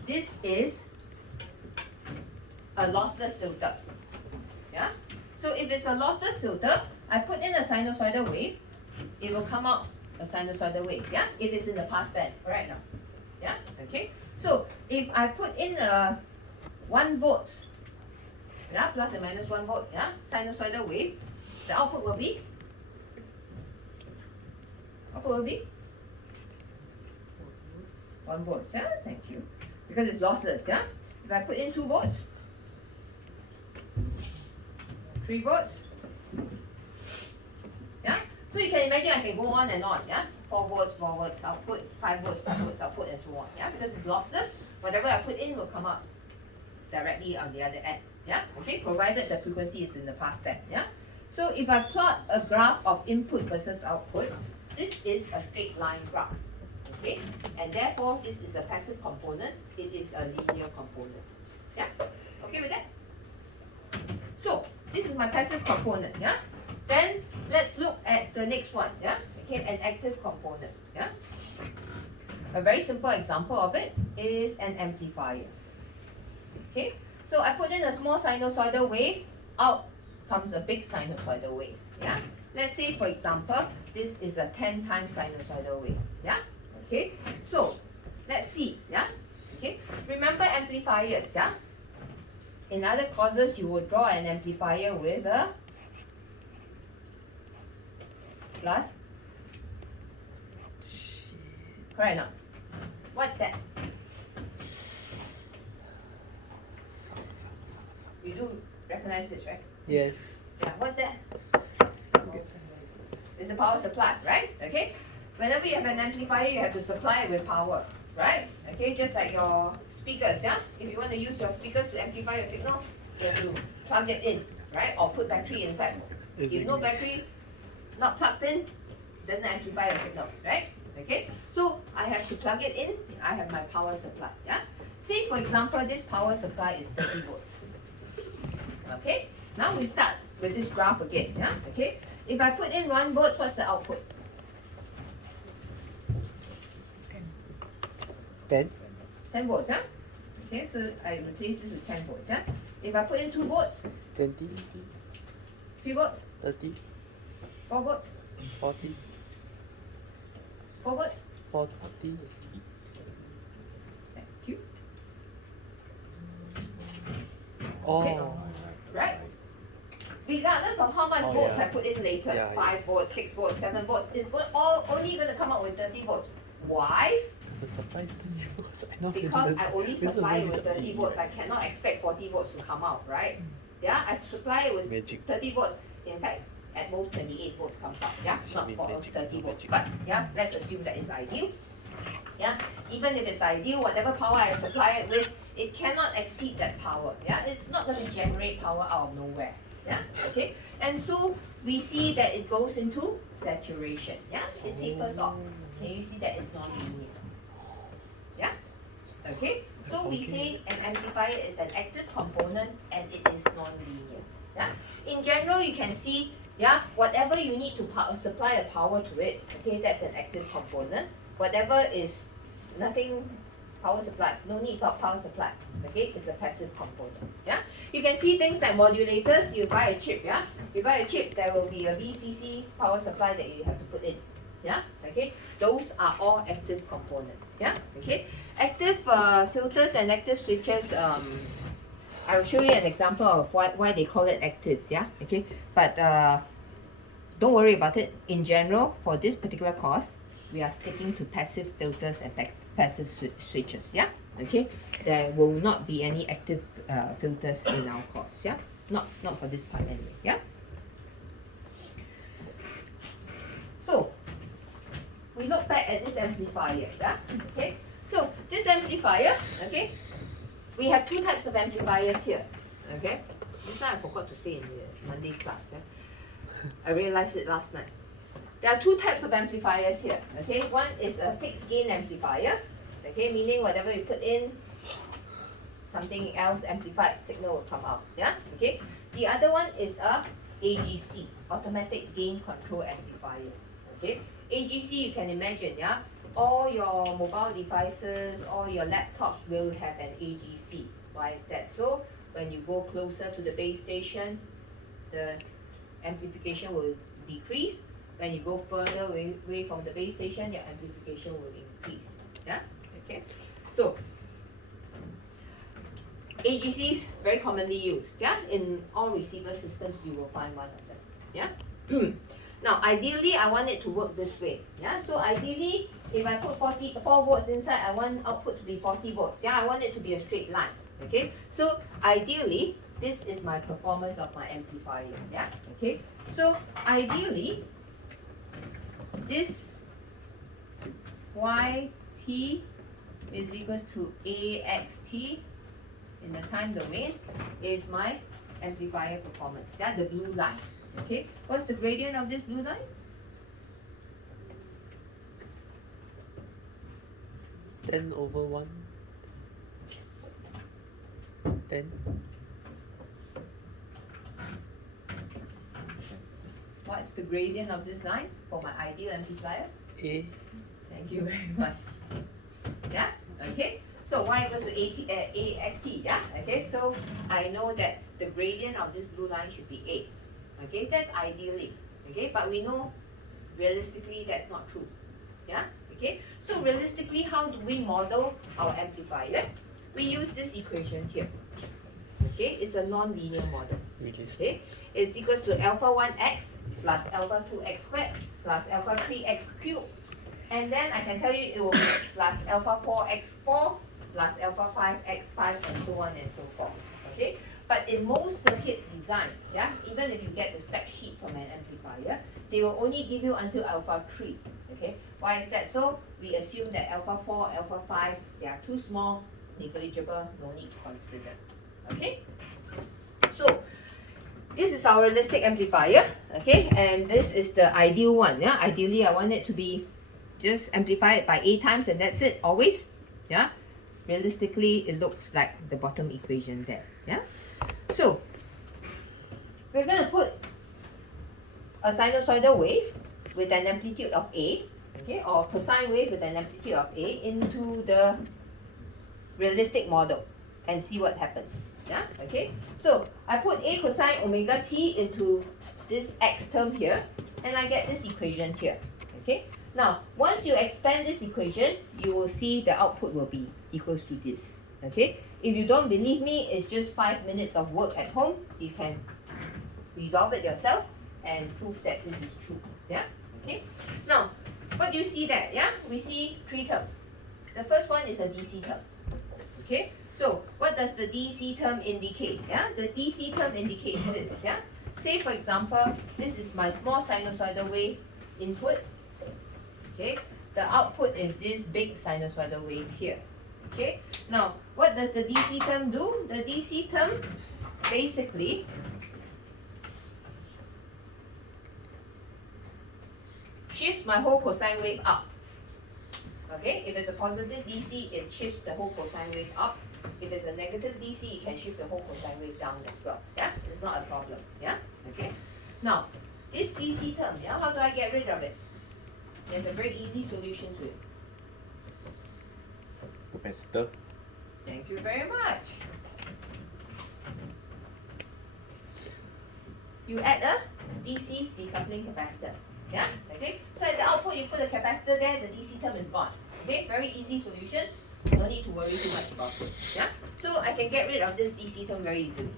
this is a lossless filter. Yeah, so if it's a lossless filter, I put in a sinusoidal wave, it will come out a sinusoidal wave. Yeah, if it's in the pass band right now. Yeah, okay. So if I put in a 1 volt, yeah, plus and minus 1 volt, yeah, sinusoidal wave, the output will be 1 volt, yeah, thank you. Because it's lossless, yeah. If I put in 2 volts, 3 volts, yeah. So you can imagine I can go on and on, yeah. 4 volts output, 5 volts output, and so on, yeah. Because it's lossless, whatever I put in will come out directly on the other end. Yeah, okay, provided the frequency is in the pass band. Yeah, so if I plot a graph of input versus output, this is a straight line graph. Okay, and therefore this is a passive component, it is a linear component. Yeah, okay with that? So this is my passive component. Yeah, then let's look at the next one. Yeah, okay, an active component. Yeah, a very simple example of it is an amplifier. Okay, so I put in a small sinusoidal wave, out comes a big sinusoidal wave. Yeah, let's say for example, this is a 10 times sinusoidal wave. Yeah, okay, so let's see. Yeah, okay, remember amplifiers. Yeah, in other courses you will draw an amplifier with a glass. Correct or not? What's that? You do recognize this, right? Yes. Yeah, what's that? It's a power supply, right? Okay. Whenever you have an amplifier, you have to supply it with power, right? Okay, just like your speakers, yeah? If you want to use your speakers to amplify your signal, you have to plug it in, right? Or put battery inside. If no battery, not plugged in, doesn't amplify your signal, right? Okay, so I have to plug it in, I have my power supply, yeah? Say for example, this power supply is 30 volts. Okay, now we start with this graph again, yeah? Okay, if I put in 1 volt, what's the output? 10. 10 volts, yeah? Okay, so I replace this with 10 volts, yeah? If I put in 2 volts, 20. 3 volts, 30. 4 volts, 40. 4 volts, 40. thank you. Oh. Right? Regardless of how much Oh, volts yeah. I put in later, Yeah, 5 volts, 6 volts, 7 volts, it's only going to come out with 30 volts. Why? The supply is 30 volts. I know. Because I only This is supply it really with 30 volts. I cannot expect 40 volts to come out, right? Yeah, I supply it with Magic. 30 volts. In fact, at most 28 volts comes out. Yeah, not Mean for magic, 30 volts. magic. But yeah, let's assume that it's ideal. Yeah, even if it's ideal, whatever power I supply it with, it cannot exceed that power. Yeah, it's not going to generate power out of nowhere. Yeah, okay. And so we see that it goes into saturation. Yeah, it tapers off. Can you see that it's non-linear? Yeah, okay. So we say an amplifier is an active component and it is non-linear. Yeah. In general, you can see yeah, whatever you need to supply a power to it, okay, that's an active component. Whatever is nothing power supply, no needs of power supply, okay, it's a passive component, yeah. You can see things like modulators, you buy a chip, yeah, you buy a chip, there will be a VCC power supply that you have to put in, yeah, okay, those are all active components, yeah, okay. Active filters and active switches, I will show you an example of why they call it active, yeah, okay, but don't worry about it. In general, for this particular course, we are sticking to passive filters and passive switches, yeah, okay. There will not be any active filters in our course, yeah, not for this part anyway, yeah. So we look back at this amplifier, yeah, okay. So this amplifier, okay, we have two types of amplifiers here, okay. This one I forgot to say in the Monday class, yeah. I realized it last night. There are two types of amplifiers here, okay. One is a fixed gain amplifier, okay, meaning whatever you put in, something else amplified signal will come out, yeah, okay. The other one is a AGC, automatic gain control amplifier, okay. AGC, you can imagine, yeah, all your mobile devices, all your laptops will have an AGC. Why is that so? When you go closer to the base station, the amplification will decrease. When you go further away from the base station, your amplification will increase. Yeah, okay. So AGCs very commonly used. Yeah, in all receiver systems you will find one of them. Yeah. Now ideally I want it to work this way. Yeah. So ideally if I put 4 volts inside, I want output to be 40 volts. Yeah, I want it to be a straight line. Okay. So ideally this is my performance of my amplifier. Yeah. Okay. So ideally this YT is equals to AXT in the time domain is my amplifier performance. Yeah, the blue line. Okay. What's the gradient of this blue line? 10/1. 10. What's the gradient of this line for my ideal amplifier? A. Thank you very much. Yeah, okay. So y equals to AXT, yeah? Okay, so I know that the gradient of this blue line should be A. Okay, that's ideally. Okay, but we know realistically that's not true. Yeah? Okay, so realistically, how do we model our amplifier? We use this equation here. Okay, it's a non-linear model. Okay, it's equals to alpha 1x plus alpha 2x squared plus alpha 3x cubed. And then I can tell you it will be plus alpha 4x4 plus alpha 5x5 and so on and so forth. Okay, but in most circuit designs, yeah, even if you get the spec sheet from an amplifier, they will only give you until alpha 3. Okay, why is that so? We assume that alpha 4, alpha 5, they are too small, negligible, no need to consider. Okay, so this is our realistic amplifier. Okay, and this is the ideal one. Yeah, ideally I want it to be just amplified by A times and that's it, always. Yeah, realistically it looks like the bottom equation there. Yeah, so we're going to put a sinusoidal wave with an amplitude of A, okay, or cosine wave with an amplitude of A into the realistic model and see what happens. Yeah, okay, so I put A cosine omega t into this x term here and I get this equation here. Okay, now once you expand this equation, you will see the output will be equals to this. Okay, if you don't believe me, it's just 5 minutes of work at home. You can resolve it yourself and prove that this is true. Yeah, okay, now what do you see there? Yeah, we see 3 terms. The first one is a DC term. Okay, so what does the DC term indicate? Yeah, the DC term indicates this. Yeah, say for example, this is my small sinusoidal wave input. Okay, the output is this big sinusoidal wave here. Okay, now what does the DC term do? The DC term basically shifts my whole cosine wave up. Okay, if it's a positive DC, it shifts the whole cosine wave up. If it's a negative DC, it can shift the whole cosine wave down as well. Yeah, it's not a problem. Yeah, okay. Now, this DC term, yeah, how do I get rid of it? There's a very easy solution to it. Capacitor. Thank you very much. You add a DC decoupling capacitor. Yeah? Okay? So at the output you put a capacitor there, the DC term is gone. Okay? Very easy solution. No need to worry too much about it. Yeah? So I can get rid of this DC term very easily.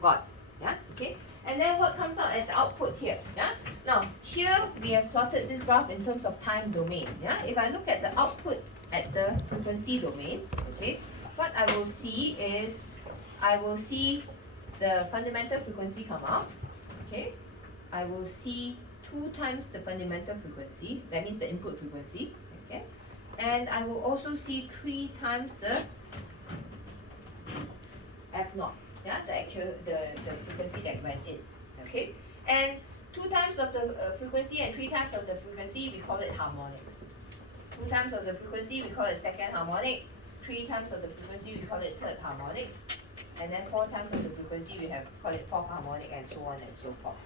Gone. Yeah? Okay? And then what comes out at the output here? Yeah? Now here we have plotted this graph in terms of time domain. Yeah? If I look at the output at the frequency domain, okay, what I will see is I will see the fundamental frequency come out. Okay? I will see 2 times the fundamental frequency, that means the input frequency. Okay? And I will also see 3 times the F naught. Yeah, the actual the frequency that went in. Okay, and 2 times of the frequency and 3 times of the frequency, we call it harmonics. 2 times of the frequency, we call it second harmonic. 3 times of the frequency, we call it third harmonics. And then 4 times of the frequency, we have call it fourth harmonic, and so on and so forth.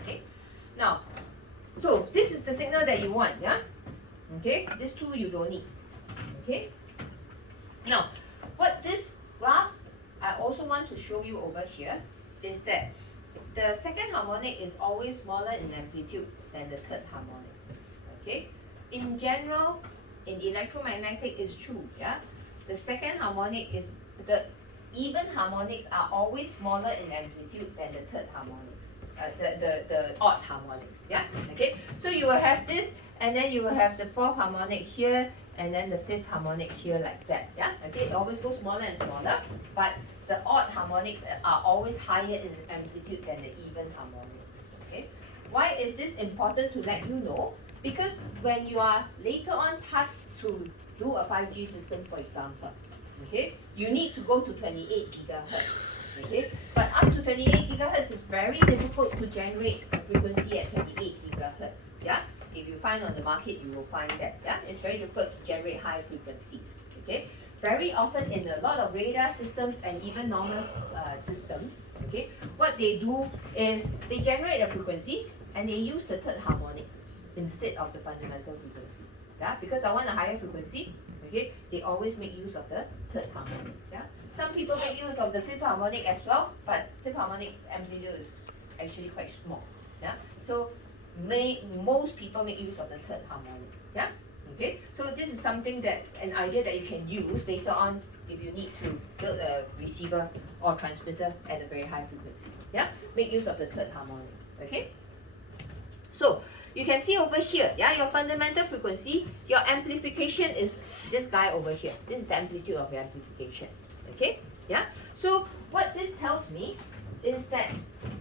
Okay, now, so this is the signal that you want. Yeah, okay, this 2 you don't need. Okay, now what this graph I also want to show you over here is that the second harmonic is always smaller in amplitude than the third harmonic. Okay? In general, in electromagnetic is true, yeah? The second harmonic is, the even harmonics are always smaller in amplitude than the third harmonics, the odd harmonics, yeah? Okay? So you will have this, and then you will have the fourth harmonic here, and then the fifth harmonic here like that, yeah? Okay, it always goes smaller and smaller, but the odd harmonics are always higher in amplitude than the even harmonics, okay? Why is this important to let you know? Because when you are later on tasked to do a 5G system, for example, okay, you need to go to 28 gigahertz, okay? But up to 28 gigahertz is very difficult to generate a frequency at 28 gigahertz, yeah? If you find on the market, you will find that, yeah? It's very difficult to generate high frequencies, okay? Very often in a lot of radar systems and even normal systems, okay, what they do is they generate a frequency and they use the third harmonic instead of the fundamental frequency. Yeah, because I want a higher frequency, okay, they always make use of the third harmonics. Yeah, some people make use of the fifth harmonic as well, but fifth harmonic amplitude is actually quite small. Yeah, so most people make use of the third harmonics. Yeah. Okay, so this is something that, an idea that you can use later on if you need to build a receiver or transmitter at a very high frequency. Yeah, make use of the third harmonic. Okay, so you can see over here, yeah, your fundamental frequency, your amplification is this guy over here. This is the amplitude of your amplification. Okay, yeah. So what this tells me is that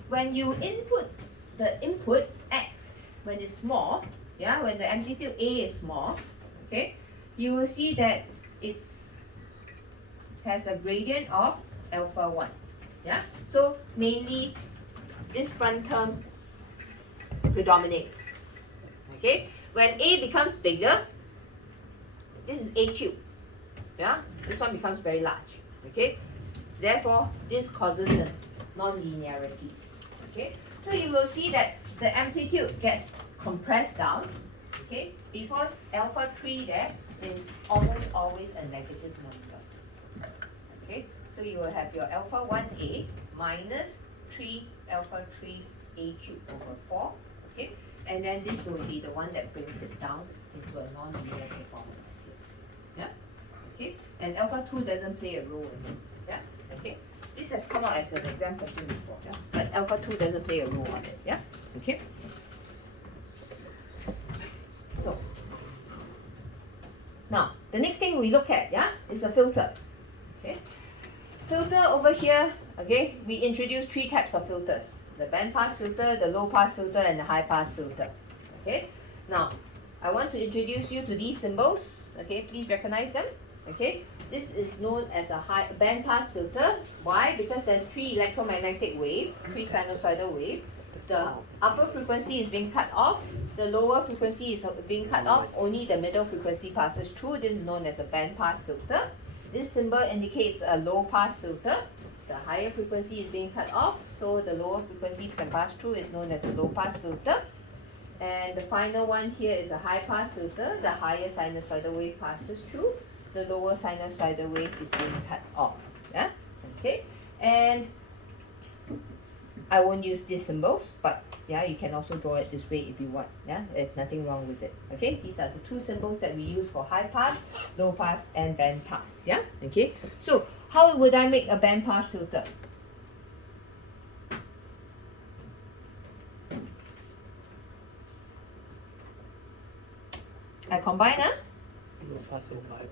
when you input the input X, when it's small, yeah, when the amplitude A is small, okay, you will see that it has a gradient of alpha 1. Yeah, so mainly this front term predominates. Okay, when A becomes bigger, this is A cubed. Yeah, this one becomes very large. Okay, therefore this causes the non-linearity. Okay, so you will see that the amplitude gets compressed down, okay, because alpha 3 there is almost always a negative number. Okay, so you will have your alpha 1a minus 3 alpha 3a cubed over 4, okay, and then this will be the one that brings it down into a non-linear performance here. Yeah, okay, and alpha 2 doesn't play a role in it. Yeah, okay, this has come out as an exam question before, yeah, but alpha 2 doesn't play a role on it. Yeah, okay. So now the next thing we look at, yeah, is a filter. Okay, filter over here. Okay, we introduce 3 types of filters: the band pass filter, the low pass filter, and the high pass filter. Okay, now I want to introduce you to these symbols. Okay, please recognize them. Okay, this is known as a high band pass filter. Why? Because there's 3 electromagnetic waves, 3 sinusoidal waves. The upper frequency is being cut off, the lower frequency is being cut off, only the middle frequency passes through. This is known as a band pass filter. This symbol indicates a low pass filter. the higher frequency is being cut off, so the lower frequency can pass through is known as a low pass filter. And the final one here is a high pass filter. The higher sinusoidal wave passes through, the lower sinusoidal wave is being cut off. Yeah, okay. And I won't use these symbols, but yeah, you can also draw it this way if you want. Yeah, there's nothing wrong with it. Okay, these are the two symbols that we use for high pass, low pass, and band pass. Yeah, okay. So how would I make a band pass filter? I combine Low pass, low pass.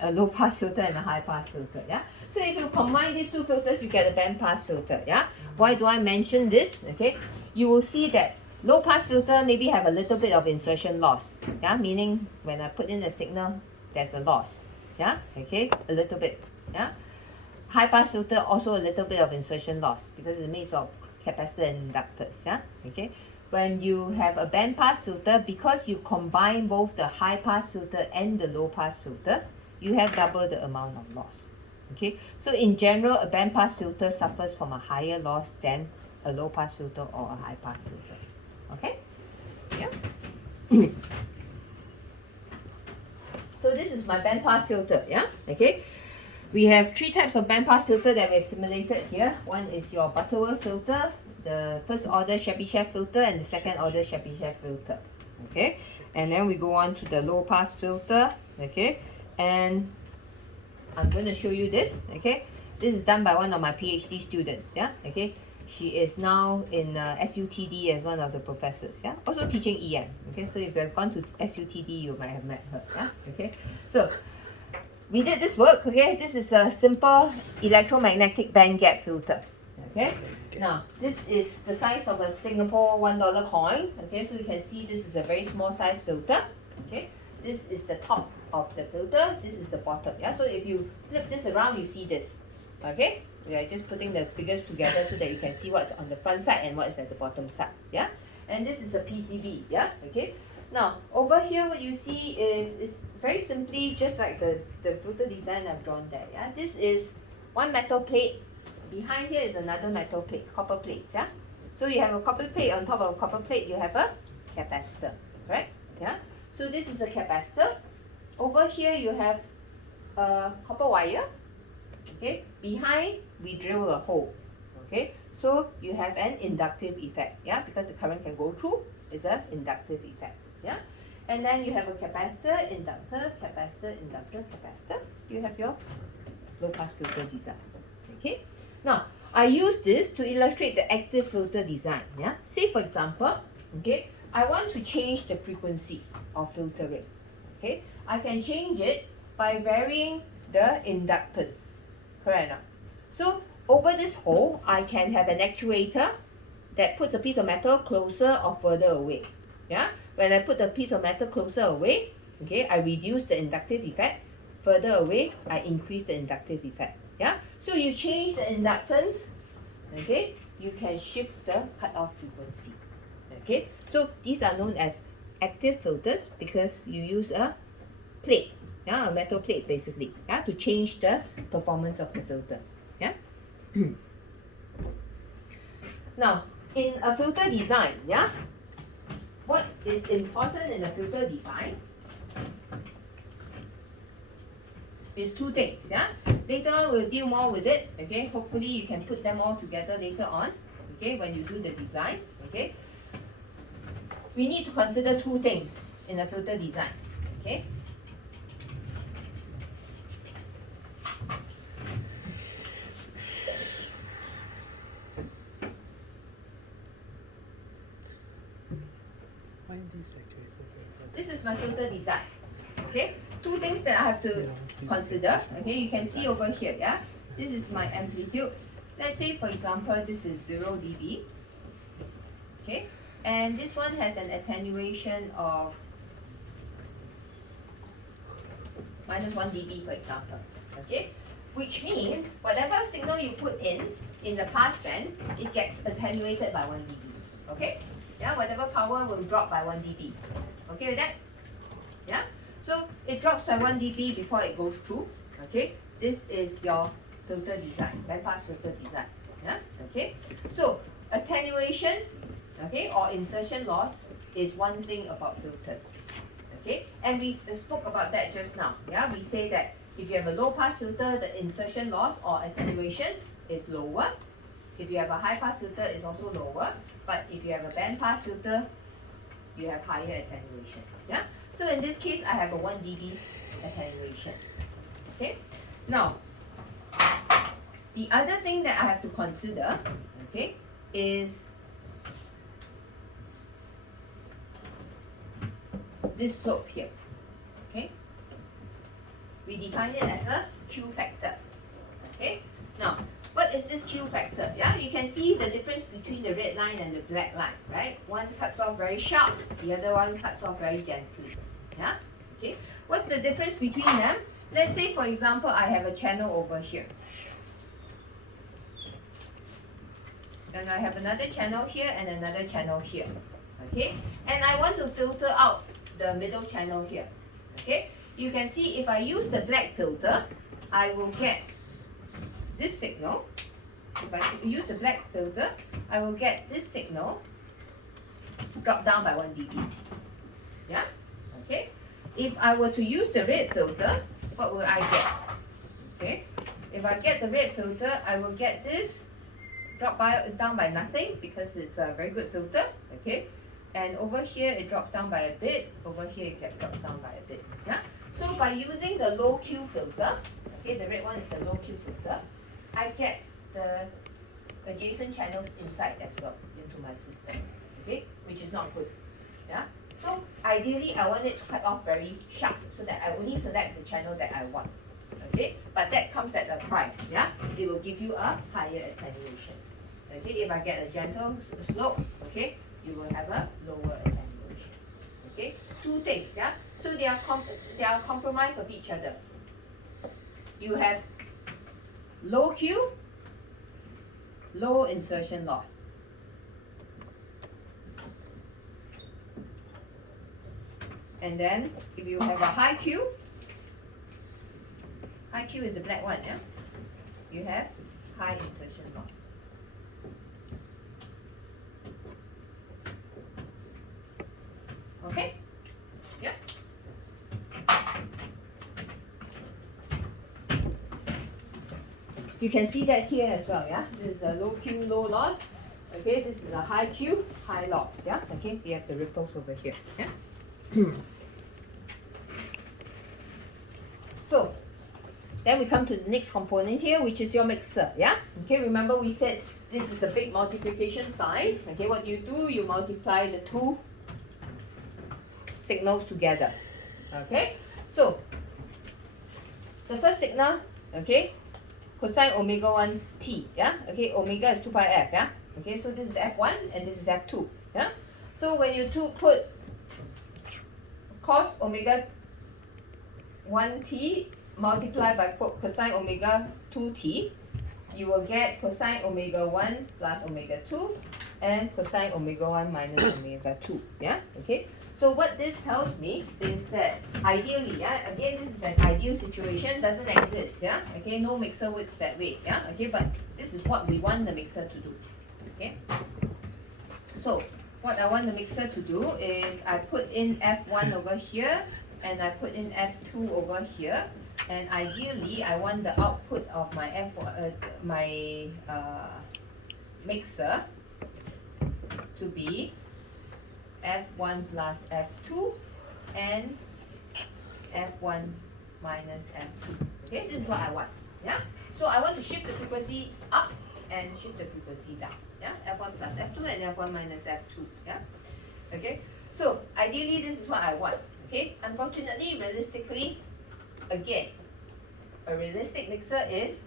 a low pass filter and a high pass filter. Yeah. So if you combine these two filters, you get a band pass filter. Yeah. Why do I mention this? Okay. You will see that low pass filter maybe have a little bit of insertion loss. Yeah. Meaning when I put in the signal, there's a loss. Yeah. Okay. A little bit. Yeah. High pass filter also a little bit of insertion loss because it's made of capacitor and inductors. Yeah. Okay. When you have a band pass filter, because you combine both the high pass filter and the low pass filter, you have double the amount of loss. Okay, so in general, a band pass filter suffers from a higher loss than a low pass filter or a high pass filter. Okay, yeah. So this is my band pass filter. Yeah, okay. We have three types of band pass filter that we have simulated here. One is your Butterworth filter, the first order Chebyshev filter, and the second order Chebyshev filter. Okay, and then we go on to the low pass filter. Okay, and I'm going to show you this. Okay, this is done by one of my PhD students. Yeah, okay, she is now in SUTD as one of the professors. Yeah, also teaching EM. Okay, so if you have gone to SUTD, you might have met her. Yeah, okay, so we did this work. Okay, this is a simple electromagnetic band gap filter. Okay, now this is the size of a Singapore $1 coin. Okay, so you can see this is a very small size filter. Okay, this is the top of the filter, this is the bottom. Yeah, so if you flip this around, you see this. Okay, we are just putting the figures together so that you can see what's on the front side and what is at the bottom side. Yeah, and this is a PCB. Yeah, okay. Now over here, what you see is very simply just like the filter design I've drawn there. Yeah, this is one metal plate. Behind here is another metal plate, copper plates. Yeah, so you have a copper plate. On top of a copper plate, you have a capacitor. Right? Yeah. So this is a capacitor. Over here you have a copper wire. Okay. Behind we drill a hole. Okay. So you have an inductive effect. Yeah, because the current can go through. It's an inductive effect. Yeah. And then you have a capacitor, inductor, capacitor, inductor, capacitor. You have your low pass filter design. Okay. Now I use this to illustrate the active filter design. Yeah. Say for example, okay, I want to change the frequency of filtering. Okay, I can change it by varying the inductance. Correct enough. So over this hole, I can have an actuator that puts a piece of metal closer or further away. Yeah, when I put the piece of metal closer away, okay, I reduce the inductive effect. Further away, I increase the inductive effect. Yeah, so you change the inductance, okay, you can shift the cutoff frequency. Okay, so these are known as active filters because you use a plate, yeah, a metal plate basically, yeah, to change the performance of the filter. Yeah. Now, in a filter design, yeah, what is important in a filter design is two things. Yeah. Later on we'll deal more with it. Okay. Hopefully you can put them all together later on. Okay, when you do the design. Okay. We need to consider two things in a filter design. Okay. Why these lectures so very This is my filter design. Okay. Two things that I have to consider. Okay. You can see over here. Yeah. This is my amplitude. Let's say for example this is 0 dB. Okay. And this one has an attenuation of minus 1 dB, for example. Okay, which means whatever signal you put in the pass band, it gets attenuated by 1 dB. Okay, yeah, whatever power will drop by 1 dB. Okay with that? Yeah, so it drops by 1 dB before it goes through. Okay, this is your filter design, bandpass filter design. Yeah, okay. So attenuation, okay, or insertion loss is one thing about filters. Okay, and we spoke about that just now. Yeah, we say that if you have a low pass filter, the insertion loss or attenuation is lower. If you have a high pass filter, it's also lower. But if you have a band pass filter, you have higher attenuation. Yeah. So in this case, I have a 1 dB attenuation. Okay. Now, the other thing that I have to consider, okay, is this slope here. Okay. We define it as a Q factor. Okay. Now, what is this Q factor? Yeah, you can see the difference between the red line and the black line, right? One cuts off very sharp, the other one cuts off very gently. Yeah. Okay. What's the difference between them? Let's say, for example, I have a channel over here. And I have another channel here and another channel here. Okay. And I want to filter out the middle channel here. Okay. You can see if I use the black filter, I will get this signal. If I use the black filter, I will get this signal drop down by 1 dB. Yeah? Okay? If I were to use the red filter, what will I get? Okay? If I get the red filter, I will get this down by nothing because it's a very good filter. Okay? And over here it drops down by a bit, over here it drops down by a bit. Yeah? So by using the low Q filter, okay, the red one is the low Q filter, I get the adjacent channels inside as well into my system, okay, which is not good. Yeah. So ideally, I want it to cut off very sharp so that I only select the channel that I want. Okay, but that comes at a price. Yeah, it will give you a higher attenuation. Okay, if I get a gentle slope, okay, you will have a lower attenuation. Okay, two things. Yeah, so they are compromise of each other. You have low Q, low insertion loss. And then if you have a high Q is the black one, yeah? You have high insertion loss. Okay? Yeah? You can see that here as well, yeah? This is a low Q, low loss. Okay, this is a high Q, high loss, yeah? Okay, they have the ripples over here, yeah? So, then we come to the next component here, which is your mixer, yeah? Okay, remember we said this is a big multiplication sign. Okay, what you do, you multiply the two signals together. Okay, so the first signal, okay, cosine omega 1 t, yeah? Okay, omega is 2 pi f, yeah? Okay, so this is f1 and this is f2, yeah? So when you put cos omega 1t multiplied by cosine omega 2t, you will get cosine omega 1 plus omega 2 and cosine omega 1 minus omega 2, yeah? Okay, so what this tells me is that ideally, yeah, again this is an ideal situation, doesn't exist, yeah? Okay, no mixer works that way, yeah? Okay, but this is what we want the mixer to do, okay? So what I want the mixer to do is I put in F1 over here and I put in F2 over here, and ideally I want the output of my mixer to be F1 plus F2 and F1 minus F2. Okay, this is what I want. Yeah. So I want to shift the frequency up and shift the frequency down. Yeah. F1 plus F2 and F1 minus F2. Yeah. Okay. So ideally, this is what I want. Okay. Unfortunately, realistically, again, a realistic mixer is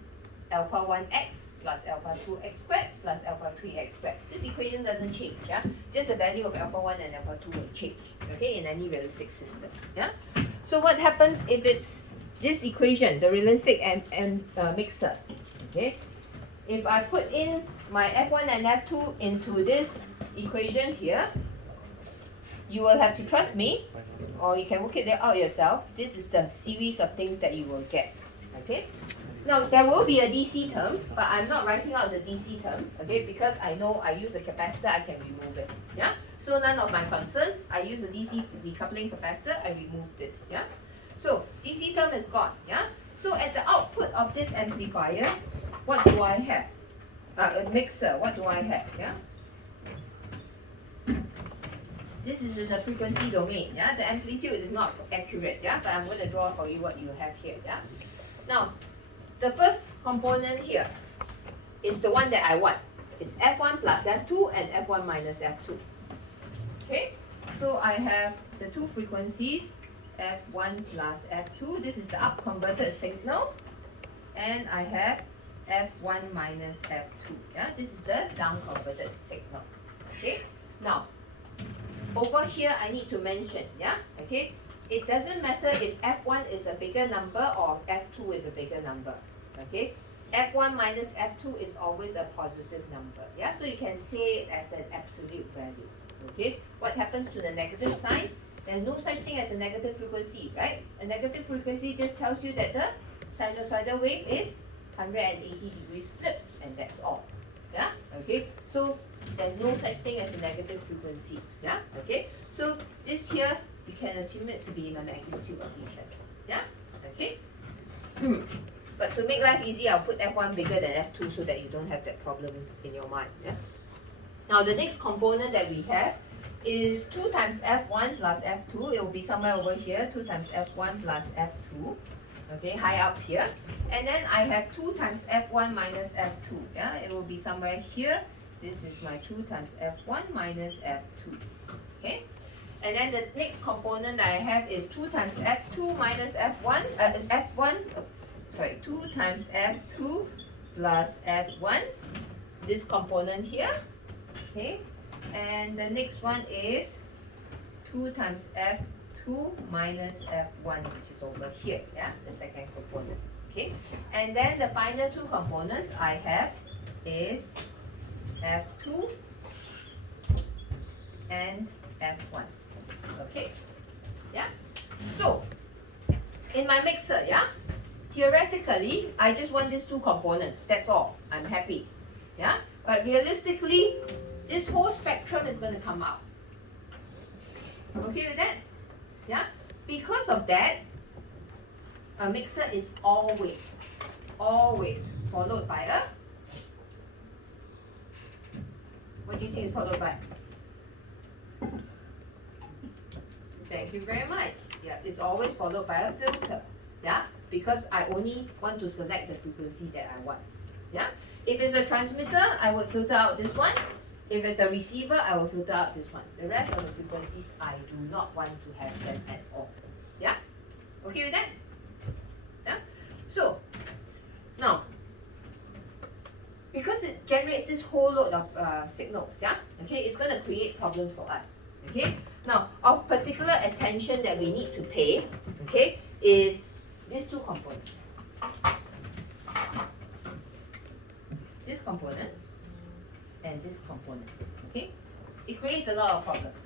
alpha 1x plus alpha 2x squared plus alpha 3x squared. This equation doesn't change, yeah? Just the value of alpha 1 and alpha 2 will change, okay, in any realistic system, yeah? So what happens if it's this equation, the realistic mixer, okay? If I put in my F1 and F2 into this equation here, you will have to trust me, or you can work it out yourself. This is the series of things that you will get, okay? Now there will be a DC term, but I'm not writing out the DC term, okay, because I know I use a capacitor, I can remove it. Yeah? So none of my concern. I use a DC decoupling capacitor, I remove this. Yeah? So DC term is gone. Yeah? So at the output of this amplifier, what do I have? A mixer, what do I have? Yeah? This is in the frequency domain. Yeah? The amplitude is not accurate, yeah, but I'm going to draw for you what you have here. Yeah? Now, the first component here is the one that I want. It's F1 plus F2 and F1 minus F2. Okay, so I have the two frequencies, F1 plus F2. This is the up converted signal. And I have F1 minus F2. Yeah, this is the down converted signal. Okay, now over here I need to mention, yeah, okay, it doesn't matter if F1 is a bigger number or F2 is a bigger number. Okay, F1 minus F2 is always a positive number. Yeah, so you can say it as an absolute value. Okay, what happens to the negative sign? There's no such thing as a negative frequency, right? A negative frequency just tells you that the sinusoidal wave is 180 degrees flipped, and that's all. Yeah, okay, so there's no such thing as a negative frequency. Yeah, okay, so this here you can assume it to be in the magnitude of each other. Yeah, okay. But to make life easy, I'll put F1 bigger than F2 so that you don't have that problem in your mind. Yeah. Now the next component that we have is 2 times F1 plus F2. It will be somewhere over here, 2 times F1 plus F2. Okay, high up here. And then I have 2 times F1 minus F2. Yeah, it will be somewhere here. This is my 2 times F1 minus F2. Okay. And then the next component that I have is 2 times F2 minus F1, 2 times F2 plus F1, this component here, okay, and the next one is 2 times F2 minus F1, which is over here, yeah, the second component, okay, and then the final two components I have is F2 and F1, okay, yeah, so in my mixer, yeah, theoretically, I just want these two components. That's all. I'm happy. Yeah? But realistically, this whole spectrum is going to come out. Okay with that? Yeah? Because of that, a mixer is always followed by a... What do you think is followed by? Thank you very much. Yeah, it's always followed by a filter. Yeah? Because I only want to select the frequency that I want. Yeah? If it's a transmitter, I would filter out this one. If it's a receiver, I will filter out this one. The rest of the frequencies, I do not want to have them at all. Yeah? Okay with that? Yeah? So, now, because it generates this whole load of signals, yeah? Okay, it's going to create problems for us. Okay? Now, of particular attention that we need to pay, okay, is these two components. This component and this component. Okay? It creates a lot of problems.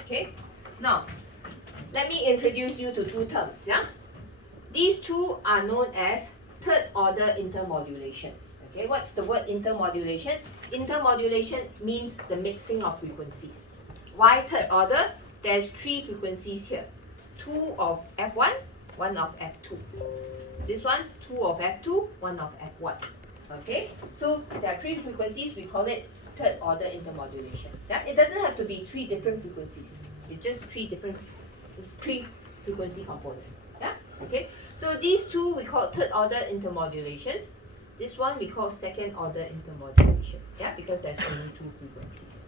Okay? Now, let me introduce you to two terms. Yeah? These two are known as third order intermodulation. Okay, what's the word intermodulation? Intermodulation means the mixing of frequencies. Why third order? There's 3 frequencies here. 2 of F1, 1 of F2. This one, 2 of F2, 1 of F1. Okay, so there are 3 frequencies, we call it third order intermodulation. Yeah? It doesn't have to be 3 different frequencies. It's just 3 frequency components. Yeah? Okay, so these two we call third order intermodulations. This one we call second order intermodulation. Yeah, because there's only 2 frequencies.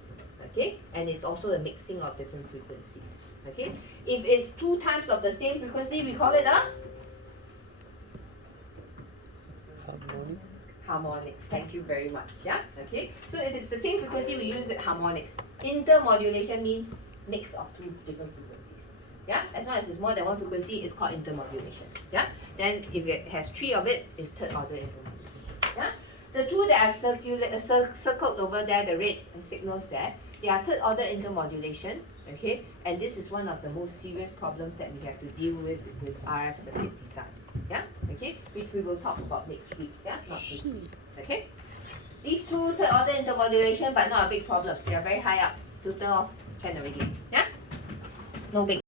Okay, and it's also a mixing of different frequencies. Okay, if it's 2 times of the same frequency, we call it a harmonics. Thank you very much. Yeah. Okay. So if it's the same frequency, we use it harmonics. Intermodulation means mix of 2 different frequencies. Yeah. As long as it's more than 1 frequency, it's called intermodulation. Yeah. Then if it has 3 of it, it's third order intermodulation. Yeah. The 2 that I've circled over there, the red signals there, they are third order intermodulation. Okay. And this is one of the most serious problems that we have to deal with RF circuit design. Yeah. Okay. derivative, which we will talk about next week. Yeah, not this week. Okay. These two third order intermodulation, but not a big problem. They are very high up. Filter off can already. Yeah. No big.